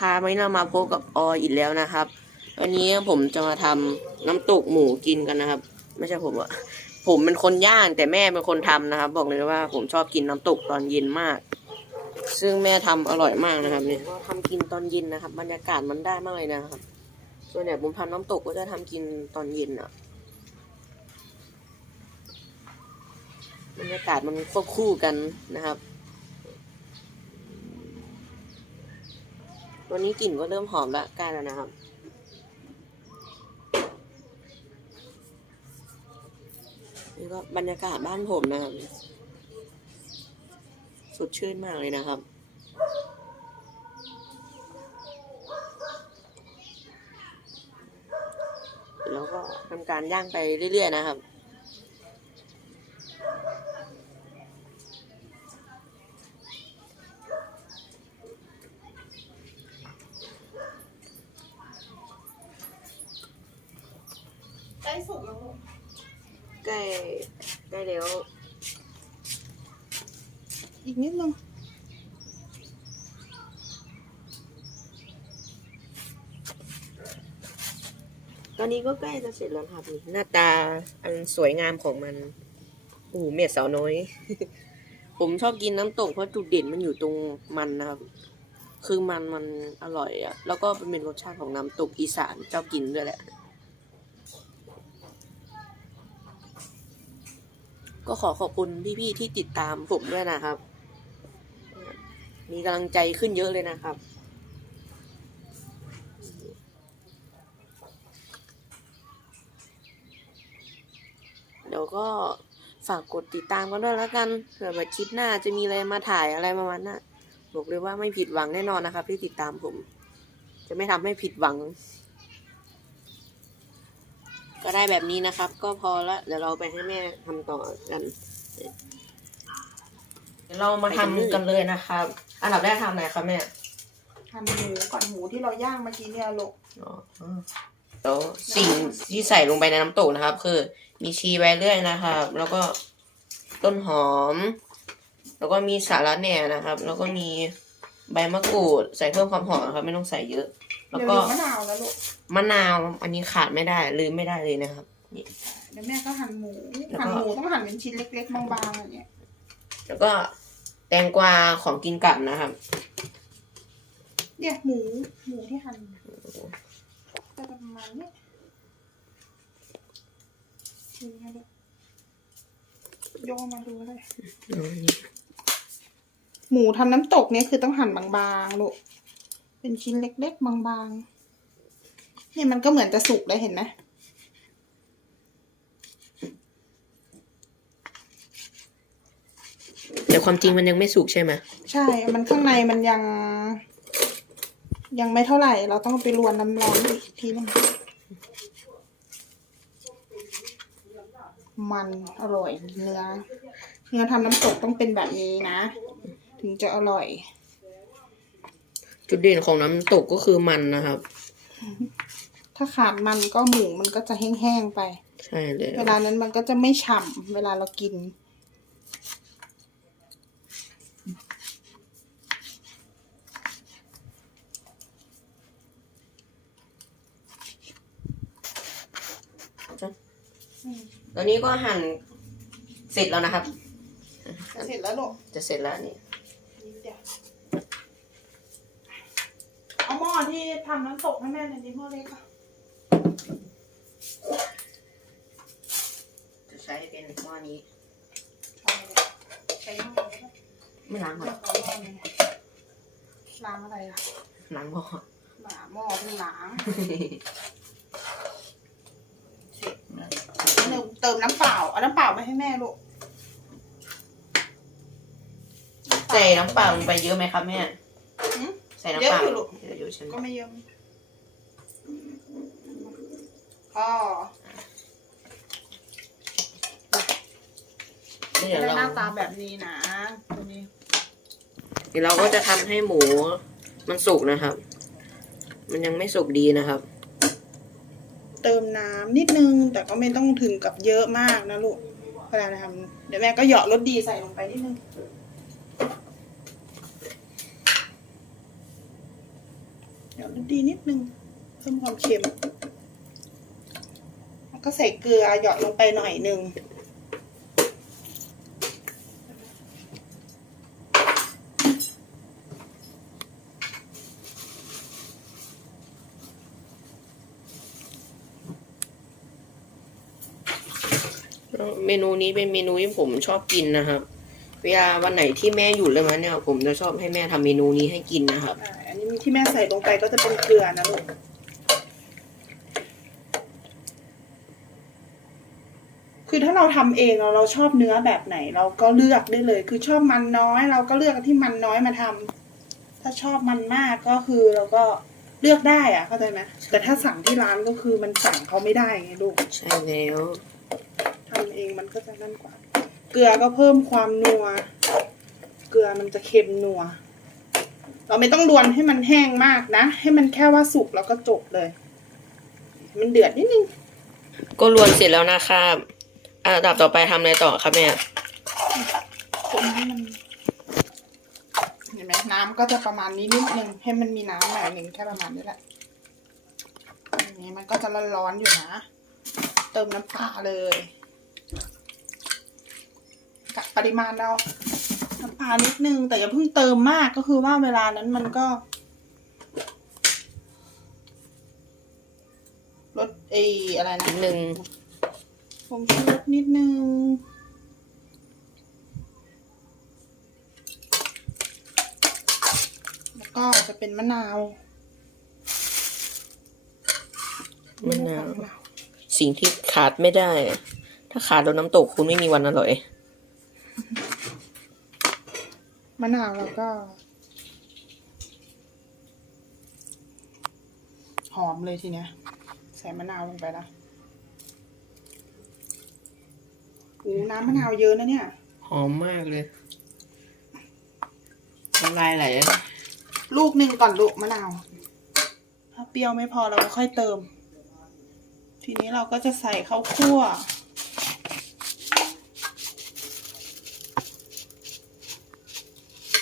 ครับวันนี้เรามาพบกับออยอีกแล้วนะครับ วันนี้ผมจะมาทำน้ำตกหมูกินกันนะครับ ไม่ใช่ผมอะผมเป็นคนย่างแต่แม่เป็นคนทำนะครับ บอกเลยว่าผมชอบกินน้ำตกตอนเย็นมาก ซึ่งแม่ทำอร่อยมากนะครับเนี่ยทำกินตอนเย็นนะครับ บรรยากาศมันได้มากเลยนะครับ ส่วนใหญ่ผมทำน้ำตกก็จะทำกินตอนเย็นอะบรรยากาศมันควบคู่กันนะครับ วันนี้กลิ่นก็เริ่มหอมละใกล้แล้วนะครับ นี่ก็บรรยากาศบ้านผมนะครับ สดชื่นมากเลยนะครับแล้วก็ทำการย่างไปเรื่อยๆนะครับ ใกล้สุกแล้วลูก ใก ล้ใกล้แล้วอีกนิดนึงตอนนี้ก็ใกล้จะเสร็จแล้วครับนี่หน้าตาอันสวยงามของมันโอ้โหเม็ดสาวน้อย ผมชอบกินน้ำตกเพราะจุดเด่นมันอยู่ตรงมันนะครับ คือมันมันอร่อยอะแล้วก็เป็นรสชาติของน้ำตกอีสานเจ้ากินด้วยแหละ ก็ขอขอบคุณพี่ๆที่ติดตามผมด้วยนะครับ มีกำลังใจขึ้นเยอะเลยนะครับ เดี๋ยวก็ฝากกดติดตามกันด้วยแล้วกันเผื่อว่าคลิปหน้าจะมีอะไรมาถ่ายอะไรประมาณนั้นนะบอกเลยว่าไม่ผิดหวังแน่นอนนะครับที่ติดตามผม จะไม่ทำให้ผิดหวัง ก็ได้แบบนี้นะครับ ก็พอละเดี๋ยวเราไปให้แม่ทำต่อกันเดี๋ยวเรามาทำกันเลยนะครับ อันดับแรกทำอะไรครับแม่หั่นหมูก่อนหมูที่เราย่างเมื่อกี้เนี่ยลูกอ๋อแล้วสิ่งที่ใส่ลงไปในน้ำตกนะครับ คือ มีชีใบเลื่อยนะครับ แล้วก็ต้นหอม แล้วก็มีสาระแหน่นะครับ แล้วก็มีใบมะกรูด ใส่เพิ่มความหอมนะครับ ไม่ต้องใส่เยอะ แล้วเดี๋ยวก็ลืมมะนาวแล้วลูก มะนาวอันนี้ขาดไม่ได้ลืมไม่ได้เลยนะครับ นี่ เดี๋ยวแม่ก็หั่นหมู แล้วก็ หั่นหมูต้องหั่นเป็นชิ้นเล็กๆ บางๆอย่างเงี้ยแล้วก็แตงกวาของกินกลับนะครับ เนี่ยหมู หมูที่หั่นจะประมาณเนี้ยดูนะลูกโยกมาดูเลย หมูทำน้ำตกเนี่ยคือต้องหั่นบางๆลูก เป็นชิ้นเล็กๆ บางๆเนี่ยมันก็เหมือนจะสุกแล้วเห็นไหมแต่ความจริงมันยังไม่สุกใช่ไหมใช่ มันข้างในมันยัง ยังไม่เท่าไหร่ เราต้องไปรวนน้ำร้อนอีกทีนึงมันอร่อยเนื้อเนื้อทำน้ำตกต้องเป็นแบบนี้นะ ถึงจะอร่อย จุดเด่นของน้ำตกก็คือมันนะครับ ถ้าขาดมันก็หมูมันก็จะแห้งๆไป ใช่เลยเวลานั้นมันก็จะไม่ฉ่ำเวลาเรากินตอนนี้ก็หั่นเสร็จแล้วนะครับ เสร็จแล้วลูกจะเสร็จแล้วนี่เดี๋ยวเอาหม้อที่ทำน้ำตกให้แม่หน่อยดิหม้อเล็กอะ จะใช้เป็นหม้อนี้เอาเลยใช้หม้อเลยไม่ล้างหรเลืออกเอาหม้อเลยล้างอะไรอะล้างหม้อหมาหม้อเพิ่งล้างเสร็จเดี๋ยวเติมน้ำเปล่า เอาน้ำเปล่าไปให้แม่ลูกใส่น้ำเปล่าลงไปเยอะไหมครับแม่หืมใส่น้ำเปล่าเยอะอยู่ลูกเยอะอยู่ใช่ไหมก็ไม่เยอะก็ เดี๋ยวได้เราหน้าตาแบบนี้นะตัวนี้เดี๋ยวเราก็จะทำให้หมูมันสุกนะครับ มันยังไม่สุกดีนะครับ เติมน้ำนิดนึง แต่ก็ไม่ต้องถึงกับเยอะมากนะลูกเวลาทำเดี๋ยวแม่ก็เหยาะรสดีใส่ลงไปนิดนึงหยอดรสดีนิดนึงเพิ่มความเค็มแล้วก็ใส่เกลือหยอดลงไปหน่อยหนึ่ง เมนูนี้เป็นเมนูที่ผมชอบกินนะครับ เวลาวันไหนที่แม่อยู่เลยมั้เนี่ยผมจะชอบให้แม่ทำเมนูนี้ให้กินนะครับ อ่าอันนี้ที่แม่ใส่ลงไปก็จะเป็นเกลือนะลูก คือถ้าเราทำเองเราเราชอบเนื้อแบบไหน เราก็เลือกได้เลย คือชอบมันน้อย เราก็เลือกที่มันน้อยมาทำถ้าชอบมันมากก็คือเราก็เลือกได้อะเข้าใจไหมแต่ถ้าสั่งที่ร้านก็คือมันสั่งเขาไม่ได้ไงลูก ใช่แล้วทำ เองมันก็จะนั่นกว่า เกลือก็เพิ่มความนัว เกลือมันจะเค็มนัว เราไม่ต้องรวนให้มันแห้งมากนะ ให้มันแค่ว่าสุกแล้วก็จบเลย มันเดือดนิดนึง ก็รวนเสร็จแล้วนะครับอันดับต่อไปทำอะไรต่อครับแม่คนให้มันเห็นไหมน้ำก็จะประมาณนี้นิดนึงให้มันมีน้ำหน่อยหนึ่งแค่ประมาณนี้แหละอย่างนี้มันก็จะร้อนๆอยู่นะ เติมน้ำปลาเลยกะ ปริมาณเราน้ำปลานิดนึง แต่อย่าเพิ่งเติมมากก็คือว่าเวลานั้นมันก็รสเอออะไรนินะดนึงผงชูรสนิดนึงแล้วก็จะเป็นมะนาวมะนาว สิ่งที่ขาดไม่ได้ ถ้าขาดโดนน้ำตกคุณไม่มีวันอร่อย มะนาวแล้วก็ หอมเลยทีเนี้ย ใส่มะนาวลงไปละโอ้น้ำมะนาวเยอะนะเนี่ย หอมมากเลยน้ำลายไหลแล้วลูกหนึ่งก่อนลูกมะนาว ถ้าเปรี้ยวไม่พอเราก็ค่อยเติม ทีนี้เราก็จะใส่ข้าวคั่ว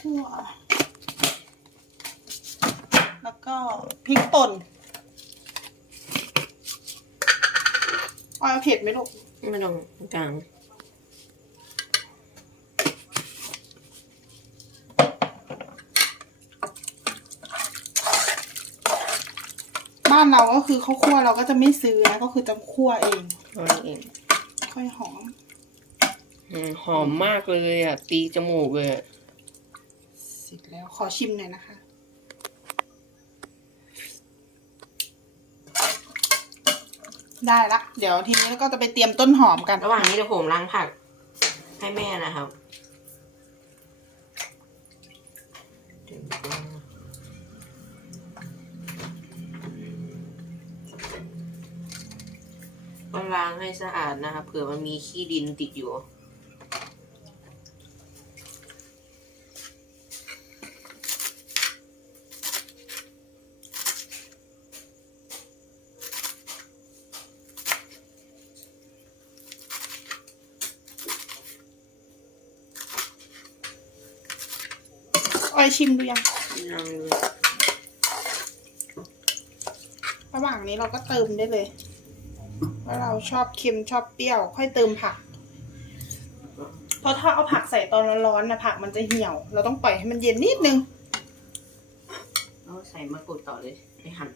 คั่ว แล้วก็ พริกป่นออยเผ็ดไหมลูกไม่ต้องกลางบ้านเราก็คือข้าวคั่วเราก็จะไม่ซื้อนะก็คือจะคั่วเองเท่านั้นเอง ค่อยหอมอืมหอมมากเลยอะ ตีจมูกเลยอะเสร็จแล้วขอชิมหน่อยนะคะ ได้ละ เดี๋ยวทีนี้เราก็จะไปเตรียมต้นหอมกัน ระหว่างนี้เดี๋ยวผมล้างผักให้แม่นะครับ ก็ล้างให้สะอาดนะครับเผื่อมันมีขี้ดินติดอยู่ ชิมดูยังลองดูระหว่างนี้เราก็เติมได้เลยว่าเราชอบเค็มชอบเปรี้ยว ค่อยเติมผัก เพราะถ้าเอาผักใส่ตอนร้อนๆนะผักมันจะเหี่ยว เราต้องปล่อยให้มันเย็นนิดนึงแล้วใส่มะกรูดต่อเลยไปหั่น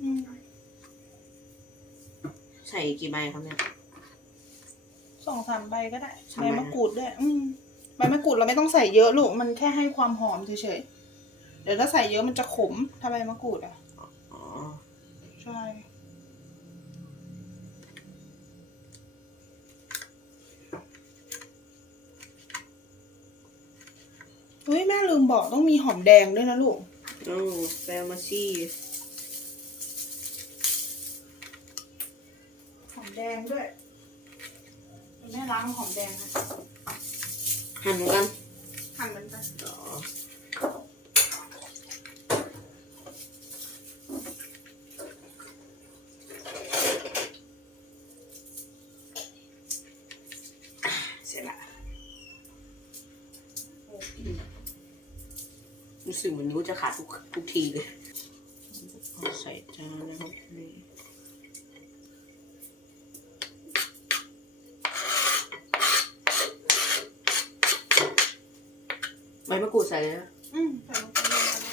อืมใส่กี่ใบครับเนี่ยสองสามใบก็ได้สามใบใบมะกรูดด้วย อืม ใบมะกรูดเราไม่ต้องใส่เยอะลูก มันแค่ให้ความหอมเฉยๆ เดี๋ยวถ้าใส่เยอะมันจะขมถ้าใบมะกรูดอะอ๋อใช่เฮ้ยแม่ลืมบอกต้องมีหอมแดงด้วยนะลูกโอ้แปลมาซี่หอมแดงด้วยแม่ล้างหอมแดงนะ หั่นเหมือนกันหั่นมันไปอ๋อเสร็จละรู้สึกเหมือนนิ้วจะขาดทุกทุกทีเลย ใส่จานนะครับนี่ บมะกรูดใส่เลยนะอืมใส่ลงไปเลยนะ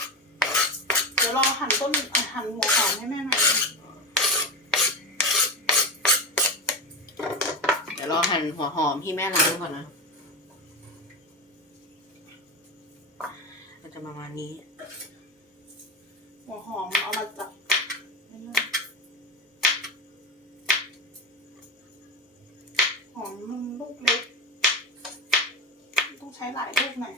เดี๋ยวรอหั่นต้นหั่นหัวหอมให้แม่หน่อยเดี๋ยวรอหั่นหัวหอมที่แม่ล้างก่อนนะ มันจะประมาณนี้ หัวหอมเอามาจับไม่เลิกหอมมันลูกเล็ก ต้องใช้หลายลูกหน่อย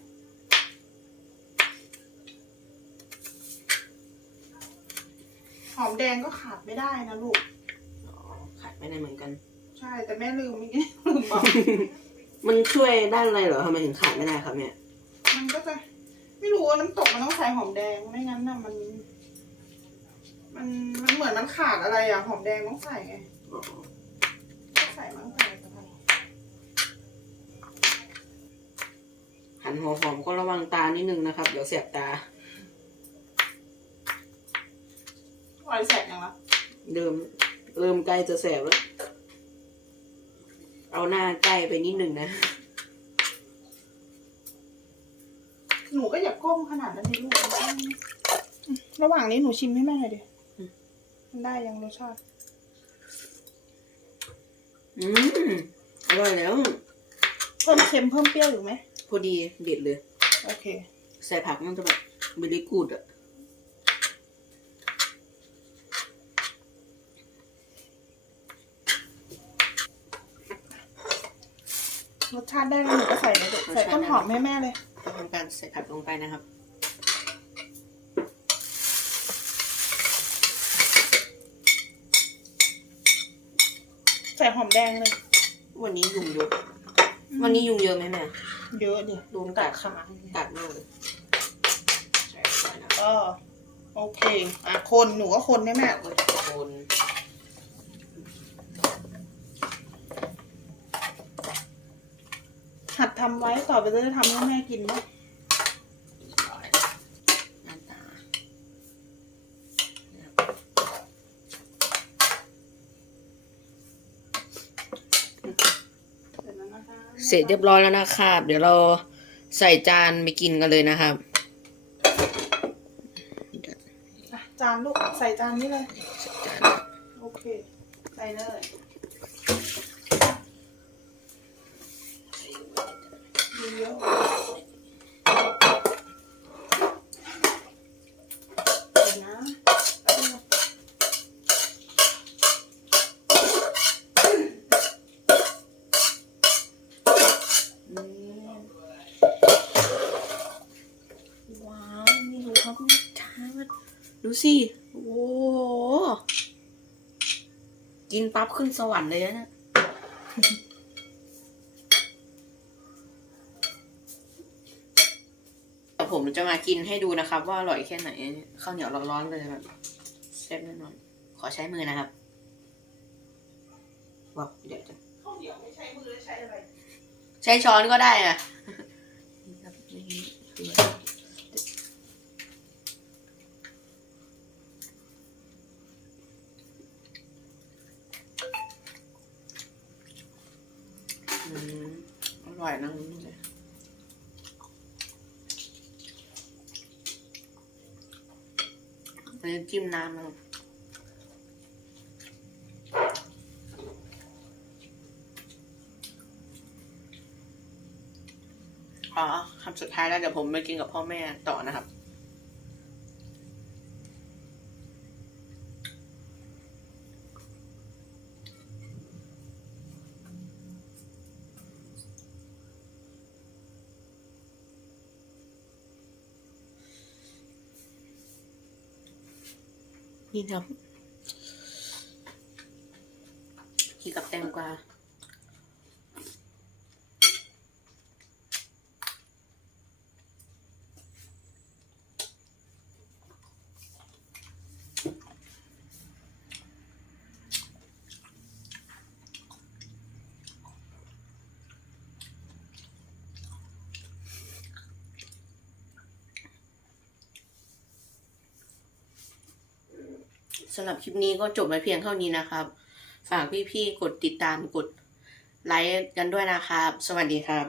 อมแดงก็ขาดไม่ได้นะลูก อ๋อขาดไม่ได้เหมือนกัน ใช่ แต่แม่ลืมเมื่อกี้ลืมบอก มันช่วยด้านอะไรเหรอทำไมถึงขาดไม่ได้ครับเนี่ยมันก็จะไม่รู้ว่าน้ำตกมันต้องใส่หอมแดงไม่งั้นน่ะมัน มันมันเหมือนมันขาดอะไรอะหอมแดงต้องใส่ไงอ๋อต้องใส่มั้งใส่ไปหั่นหัวหอมก็ระวังตานิดนึงนะครับ เดี๋ยวเสียบตา รอยแสกยังละเดิมเริ่มใกล้จะแสบแล้ว เอาหน้าใกล้ไปนิดนึงนะ หนูก็อย่าก้มขนาดนั้นดิลูกระหว่างนี้หนูชิมให้แม่หน่อยดิอืมมันได้ยังรสชาติ อืมอร่อยแล้ว เพิ่มเค็มเพิ่มเปรี้ยวอยู่ไหม พอดีเด็ดเลย โอเค ใส่ผักมันจะแบบเบลิกูดอะ รสชาติได้แล้วหนูก็ใส่เลยลูกใส่ต้นหอมให้แม่เลยจะทำการใส่ผักลงไปนะครับ ใส่หอมแดงเลย วันนี้ยุงเยอะ วันนี้ยุงเยอะไหมแม่เยอะดิโดนกักัดดขากัดมากเลยใส่ไปนะก็โอเค อะคนหนูก็คนให้แม่คน หัด ทำไว้ต่อไปจะได้ทำให้แม่กินบ้างร้อยหน้าตาเสร็จแล้วนะคะเสร็จเรียบร้อยแล้วนะครับ เดี๋ยวเราใส่จานไปกินกันเลยนะครับอะจานลูกใส่จานนี้เลย ใส่จาน โอเค ใส่เลยดูเยอะนะว้าวนี่ดูครับช้ามันดูสิโอ้กินปั๊บขึ้นสวรรค์เลยนะเนี่ยเดี๋ยว ผมจะมากินให้ดูนะครับ ว่าอร่อยแค่ไหนข้าวเหนียวร้อนๆเลยแบบแซ่บแน่นอนขอใช้มือนะครับว้าวเดี๋ยวจะข้าวเหนียวไม่ใช้มือแล้วใช้อะไร ใช้ช้อนก็ได้อะนี่ครับนี่คืออืมอร่อยนะ นี้จิ้มน้ำนะครับอ๋อคำสุดท้ายแล้วเดี๋ยวผมไปกินกับพ่อแม่ต่อนะครับ นี่ครับกินกับแตงกวา สำหรับคลิปนี้ก็จบไปเพียงเท่านี้นะครับ ฝากพี่ๆกดติดตามกดไลค์กันด้วยนะครับ สวัสดีครับ